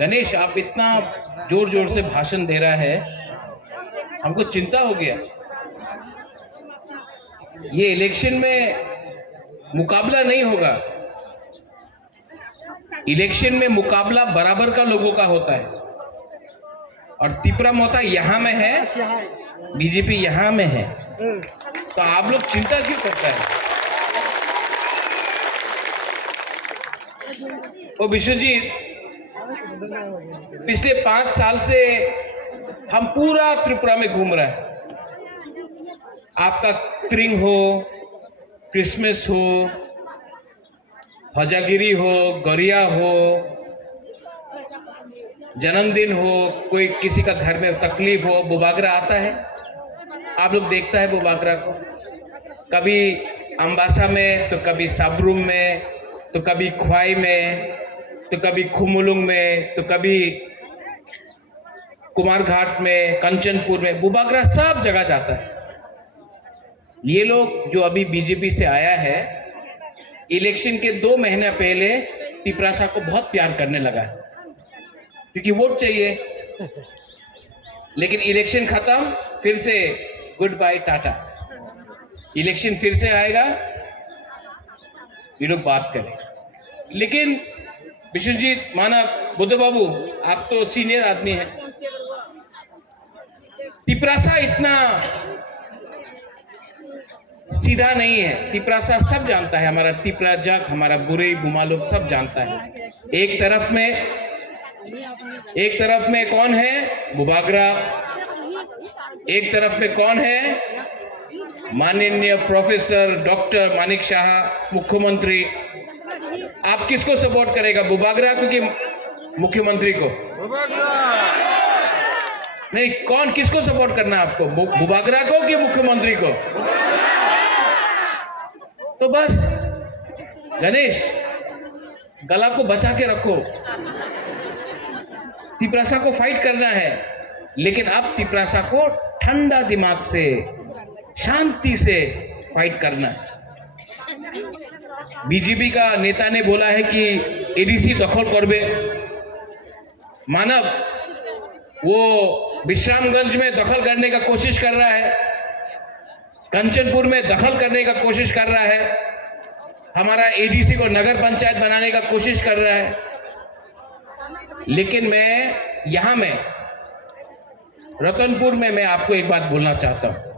गणेश, आप इतना जोर जोर से भाषण दे रहा है, हमको चिंता हो गया। ये इलेक्शन में मुकाबला नहीं होगा। इलेक्शन में मुकाबला बराबर का लोगों का होता है, और तिपरा मोता यहां में है, बीजेपी यहां में है, तो आप लोग चिंता क्यों करता है? ओ विश्वजीत, पिछले 5 साल से हम पूरा त्रिपुरा में घूम रहे हैं। आपका त्रिंग हो, क्रिसमस हो, भजागिरी हो, गरिया हो, जन्मदिन हो, कोई किसी का घर में तकलीफ हो, बुबागरा आता है। आप लोग देखता है बुबागरा को, कभी अम्बासा में, तो कभी साबरूम में, तो कभी ख्वाई में, तो कभी खुमुलुंग में, तो कभी कुमार घाट में, कंचनपुर में, बुबागरा सब जगह जाता है। ये लोग जो अभी बीजेपी से आया है, इलेक्शन के 2 महीने पहले तिपरासा को बहुत प्यार करने लगा, क्योंकि वोट चाहिए। लेकिन इलेक्शन खत्म, फिर से गुड बाय टाटा। इलेक्शन फिर से आएगा, ये लोग बात करें। लेकिन विश्वजीत, मानव, बुद्ध बाबू, आप तो सीनियर आदमी हैं। तिपरासा इतना सीधा नहीं है। तिपरासा सब जानता है, हमारा तिपरा जग, हमारा बुरे बुमा लोग सब जानता है। एक तरफ में कौन है? बुबागरा। एक तरफ में कौन है? माननीय प्रोफेसर डॉक्टर मानिक शाह, मुख्यमंत्री। आप किसको सपोर्ट करेगा, बुबागरा को कि मुख्यमंत्री को? नहीं, कौन, किसको सपोर्ट करना है आपको, बुबागरा को कि मुख्यमंत्री को? तो बस गणेश, गला को बचा के रखो। तिपरासा को फाइट करना है, लेकिन अब तिपरासा को ठंडा दिमाग से, शांति से फाइट करना है। बीजेपी का नेता ने बोला है कि एडीसी दखल करबे। मानव, वो विश्रामगंज में दखल करने का कोशिश कर रहा है, कंचनपुर में दखल करने का कोशिश कर रहा है, हमारा एडीसी को नगर पंचायत बनाने का कोशिश कर रहा है। लेकिन मैं यहां में रतनपुर में मैं आपको एक बात बोलना चाहता हूं।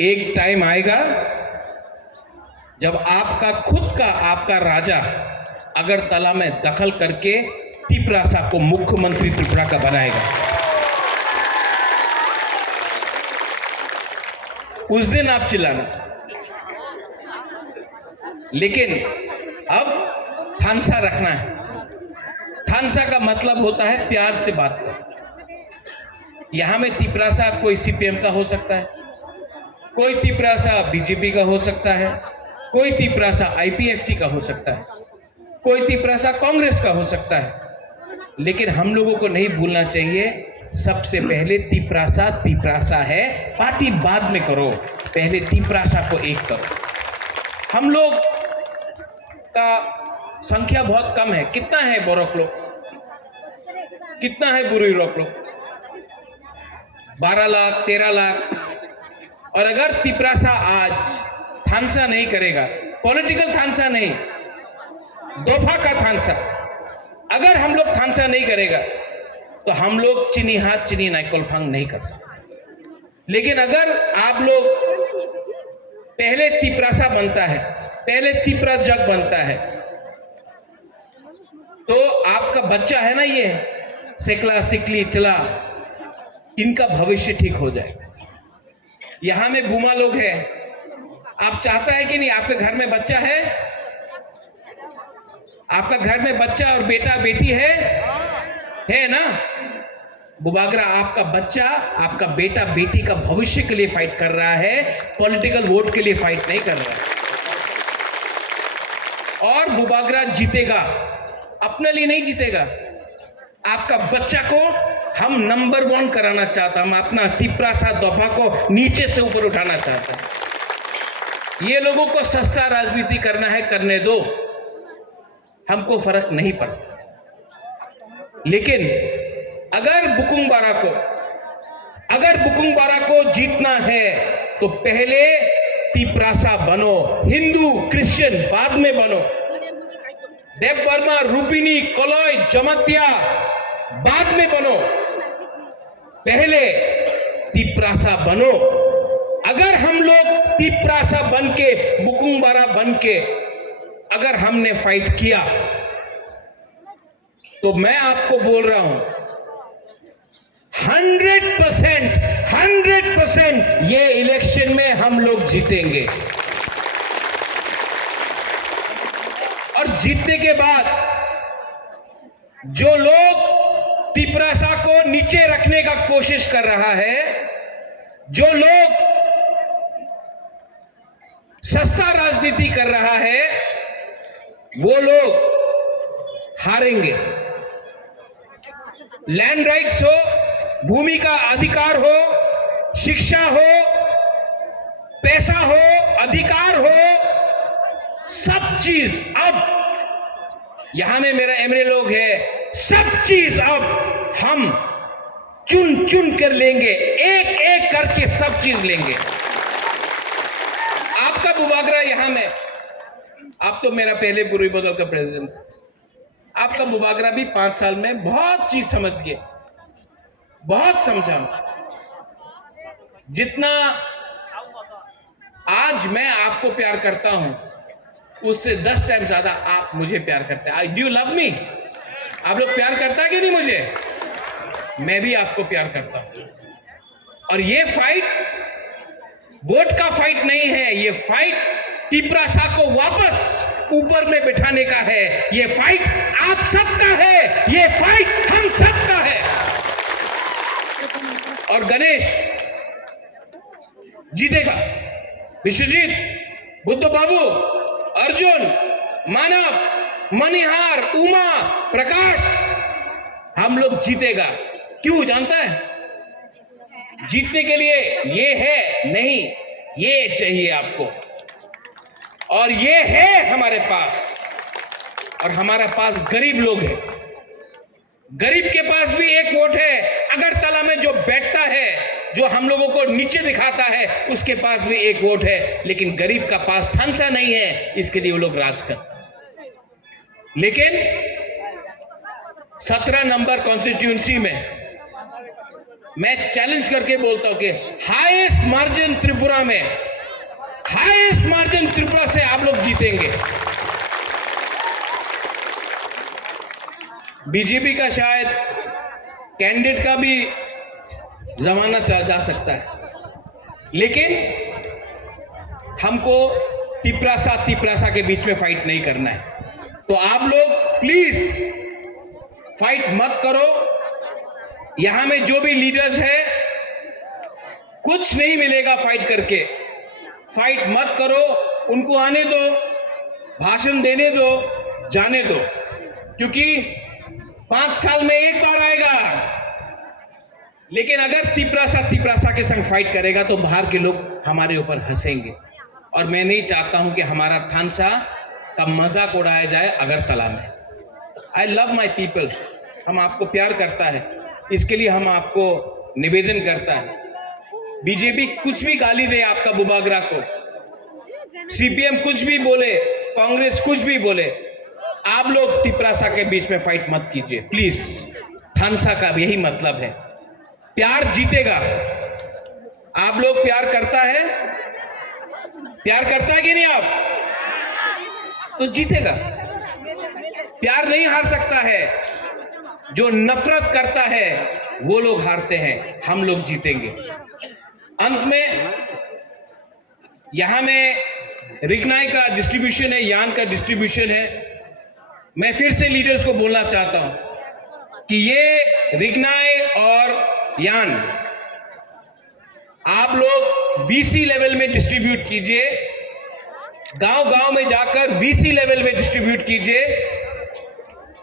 एक टाइम आएगा जब आपका खुद का, आपका राजा अगरतला में दखल करके तिपरासा को मुख्यमंत्री त्रिपुरा का बनाएगा। उस दिन आप चिल्लाना। लेकिन अब थानसा रखना है। थानसा का मतलब होता है प्यार से बात कर। यहां में तिपरासा कोई सीपीएम का हो सकता है, कोई तिपरासा बीजेपी का हो सकता है, कोई तिपरासा आईपीएफटी का हो सकता है, कोई तिपरासा कांग्रेस का हो सकता है। लेकिन हम लोगों को नहीं भूलना चाहिए, सबसे पहले तिपरासा तिपरासा है, पार्टी बाद में करो, पहले तिपरासा को एक करो। हम लोग का संख्या बहुत कम है। कितना है बोरोक लोग, कितना है बुरी रोक लोग? 12 लाख, 13 लाख। और अगर तिपरासा आज थानसा नहीं करेगा, पॉलिटिकल थानसा नहीं, दोफा का थानसा, अगर हम लोग थानसा नहीं करेगा तो हम लोग चीनी हाथ चीनी नाइकोल फांग नहीं कर सकते। लेकिन अगर आप लोग पहले तिपरासा बनता है, पहले तिपरा जग बनता है, तो आपका बच्चा है ना, ये सिकला सिकली चला, इनका भविष्य ठीक हो जाएगा। यहां में बुमा लोग हैं, आप चाहता है कि नहीं? आपके घर में बच्चा है, आपका घर में बच्चा और बेटा बेटी है ना? बुबागरा आपका बच्चा, आपका बेटा बेटी का भविष्य के लिए फाइट कर रहा है, पॉलिटिकल वोट के लिए फाइट नहीं कर रहा है। और बुबागरा जीतेगा, अपने लिए नहीं जीतेगा। आपका बच्चा को हम नंबर 1 कराना चाहता, हम अपना तिपरासा दोफा को नीचे से ऊपर उठाना चाहता है। ये लोगों को सस्ता राजनीति करना है, करने दो, हमको फर्क नहीं पड़ता। लेकिन अगर बुकुंग बारा को जीतना है तो पहले तिपरासा बनो, हिंदू क्रिश्चियन बाद में बनो, देव वर्मा, रूपिनी, कलॉय, जमतिया बाद में बनो, पहले तिपरासा बनो। अगर हम लोग तिपरासा बन के, बुकुंग बारा बन के अगर हमने फाइट किया तो मैं आपको बोल रहा हूं 100% ये इलेक्शन में हम लोग जीतेंगे। और जीतने के बाद जो लोग तिपरासा को नीचे रखने का कोशिश कर रहा है, जो लोग सस्ता राजनीति कर रहा है, वो लोग हारेंगे। लैंड राइट्स हो, भूमि का अधिकार हो, शिक्षा हो, पैसा हो, अधिकार हो, सब चीज अब यहां में मेरा एमएलए लोग है, सब चीज अब हम चुन चुन कर लेंगे, एक एक करके सब चीज लेंगे। आपका मुबागरा यहां में, आप तो मेरा पहले पूर्वी बदल का प्रेसिडेंट, आपका मुबागरा भी 5 साल में बहुत चीज समझ गए, बहुत समझा। जितना आज मैं आपको प्यार करता हूं उससे 10 टाइम ज्यादा आप मुझे प्यार करते हैं। Do you love me? आप लोग प्यार करता है कि नहीं मुझे? मैं भी आपको प्यार करता हूं। और ये फाइट वोट का फाइट नहीं है, ये फाइट तिपरासा को वापस ऊपर में बिठाने का है। ये फाइट आप सबका है, ये फाइट हम सबका है। और गणेश जीतेगा, विश्वजीत, बुद्ध बाबू, अर्जुन, मानव, मनिहार, उमा, प्रकाश, हम लोग जीतेगा। क्यों जानता है? जीतने के लिए ये है नहीं, ये चाहिए आपको, और ये है हमारे पास। और हमारे पास गरीब लोग हैं, गरीब के पास भी एक वोट है। अगरतला में जो बैठता है, जो हम लोगों को नीचे दिखाता है, उसके पास भी एक वोट है। लेकिन गरीब का पास थानसा नहीं है, इसके लिए वो लोग राज करते। लेकिन 17 नंबर कॉन्स्टिट्यूंसी में मैं चैलेंज करके बोलता हूं कि हाईएस्ट मार्जिन त्रिपुरा में, हाईएस्ट मार्जिन त्रिपुरा से आप लोग जीतेंगे। बीजेपी का शायद कैंडिडेट का भी जमाना जा सकता है, लेकिन हमको तिपरासा के बीच में फाइट नहीं करना है। तो आप लोग प्लीज फाइट मत करो। यहां में जो भी लीडर्स है, कुछ नहीं मिलेगा फाइट करके। फाइट मत करो, उनको आने दो, भाषण देने दो, जाने दो, क्योंकि 5 साल में एक बार आएगा। लेकिन अगर तिपरासा के संग फाइट करेगा तो बाहर के लोग हमारे ऊपर हंसेंगे। और मैं नहीं चाहता हूं कि हमारा थानसा का मजाक उड़ाया जाए अगरतला में। आई लव माई पीपल, हम आपको प्यार करता है, इसके लिए हम आपको निवेदन करता है। बीजेपी कुछ भी गाली दे आपका बुबागरा को, सीपीएम कुछ भी बोले, कांग्रेस कुछ भी बोले, आप लोग तिपरासा के बीच में फाइट मत कीजिए प्लीज। थानसा का यही मतलब है, प्यार जीतेगा। आप लोग प्यार करता है, प्यार करता है कि नहीं आप? तो जीतेगा। प्यार नहीं हार सकता है, जो नफरत करता है वो लोग हारते हैं, हम लोग जीतेंगे। अंत में यहां में रिगनाई का डिस्ट्रीब्यूशन है, यान का डिस्ट्रीब्यूशन है। मैं फिर से लीडर्स को बोलना चाहता हूं कि ये रिगनाई और यान आप लोग वीसी लेवल में डिस्ट्रीब्यूट कीजिए, गांव-गांव में जाकर वीसी लेवल में डिस्ट्रीब्यूट कीजिए।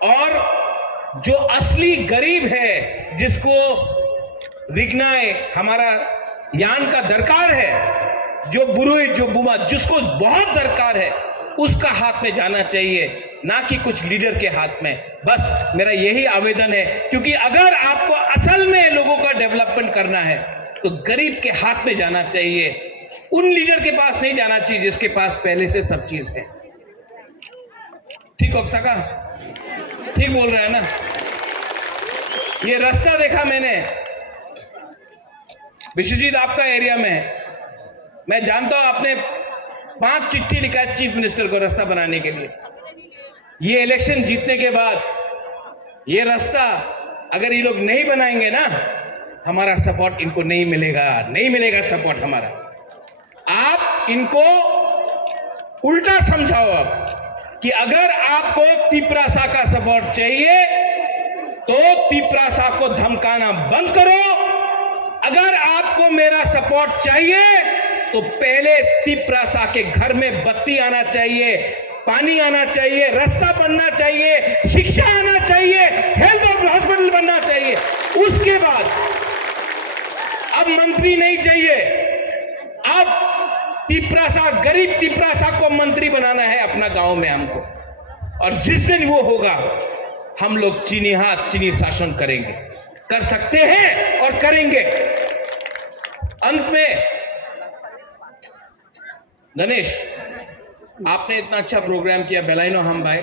और जो असली गरीब है, जिसको रिगनाई हमारा यान का दरकार है, जो बुरुई, जो बुमा, जिसको बहुत दरकार है, उसका हाथ में जाना चाहिए। ना कि कुछ लीडर के हाथ में। बस मेरा यही आवेदन है, क्योंकि अगर आपको असल में लोगों का डेवलपमेंट करना है तो गरीब के हाथ में जाना चाहिए, उन लीडर के पास नहीं जाना चाहिए जिसके पास पहले से सब चीज है। ठीक हो सका? ठीक बोल रहे हैं ना? ये रास्ता देखा मैंने विश्वजीत आपका एरिया में, मैं जानता हूं आपने 5 चिट्ठी लिखा है चीफ मिनिस्टर को रास्ता बनाने के लिए। ये इलेक्शन जीतने के बाद ये रास्ता अगर ये लोग नहीं बनाएंगे ना, हमारा सपोर्ट इनको नहीं मिलेगा, नहीं मिलेगा सपोर्ट हमारा। आप इनको उल्टा समझाओ अब कि अगर आपको तिपरासा का सपोर्ट चाहिए तो तिपरासा को धमकाना बंद करो। अगर आपको मेरा सपोर्ट चाहिए तो पहले तिपरासा के घर में बत्ती आना चाहिए, पानी आना चाहिए, रास्ता बनना चाहिए, शिक्षा आना चाहिए, हेल्थ हॉस्पिटल बनना चाहिए। उसके बाद अब मंत्री नहीं चाहिए, अब तिपरासा, गरीब तिपरासा को मंत्री बनाना है अपना गांव में हमको। और जिस दिन वो होगा हम लोग चीनी हाथ चीनी शासन करेंगे, कर सकते हैं और करेंगे। अंत में गणेश, आपने इतना अच्छा प्रोग्राम किया, बेलाइनो हम भाई।